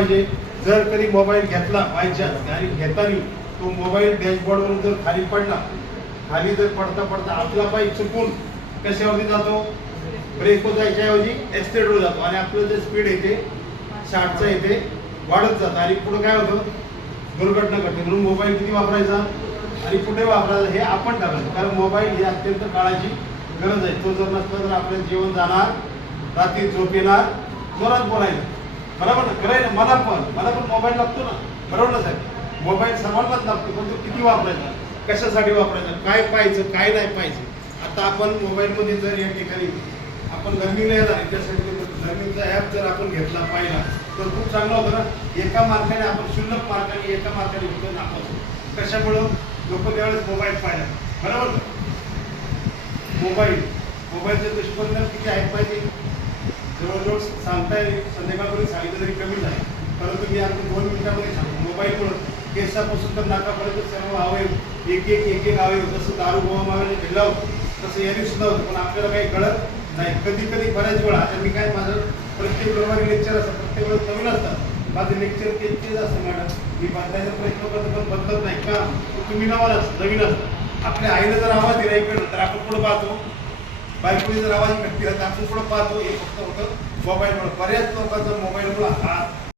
पाहिजे जर कधी मोबाईल घेतला पाहिजे आणि घेताना तो मोबाईल डॅशबोर्डवरून जर खाली पडला खाली जर पडता पडता आपला पाय चुकून कशावरती जातो? ब्रेक जायच्या ऐवजी एक्सिडेंटवर जातो. आणि आपलं जे स्पीड येते शार्टचं येते वाढत जातं. आणि पुढं काय होतं? दुर्घटना घडते. म्हणून मोबाईल किती वापरायचा? आणि कुठे वापरायचा हे आपण ठरवायचं कारण मोबाईल ही अत्यंत काळाची गरज आहे. तो जर नसला तर आपलं जीवन जाणार रात्री झोप येणार जोरात बोलायचं. बरोबर ना खरं आहे ना मला पण मला पण मोबाईल लागतो ना. बरोबर ना साहेब? मोबाईल सर्वांनाच लागतो पण तो किती वापरायचा? कशासाठी वापरायचा? काय पाहायचं काय नाही पाहायचं? आता आपण मोबाईलमध्ये जर या ठिकाणी आपण लर्निंगला येणार त्यासाठी लर्निंगचा ॲप जर आपण घेतला पाहिला तर खूप चांगलं होतं ना. एका मार्काने आपण शुल्लक मार्काने एका मार्काने उत्तर दाखवतो. कशामुळं? लोक त्यावेळेस मोबाईल पाहिला बरोबर मोबाईल मोबाईलचे दुष्परिणाम किती आहेत पाहिजे जवळजवळ सांगता येईल. मिनिटामध्ये केसापासून तर नाकापर्यंत सर्व अवयव एक एक एक एक अवयव जसं दारू गोवा मागायला गेला तसं याने सुद्धा होतं. पण आपल्याला काही कळत नाही. कधी कधी बऱ्याच वेळा आता मी काय माझं प्रत्येक रविवारी लेक्चर असतं. प्रत्येक वेळेस नवीन असतात. माझं लेक्चर तेच तेच असतं मॅडम मी बदलायचा प्रयत्न करतो पण बदलत नाही. का? तुम्ही नवाल असतं नवीन असतं. आपल्या आईने जर आवाज दिला इकडे तर आपण पुढे पाहतो. बायकोने जर आवाज इकडे दिला तर आपण पुढे पाहतो. हे फक्त होतं मोबाईलमुळे बऱ्याच लोकांचा मोबाईलमुळे हात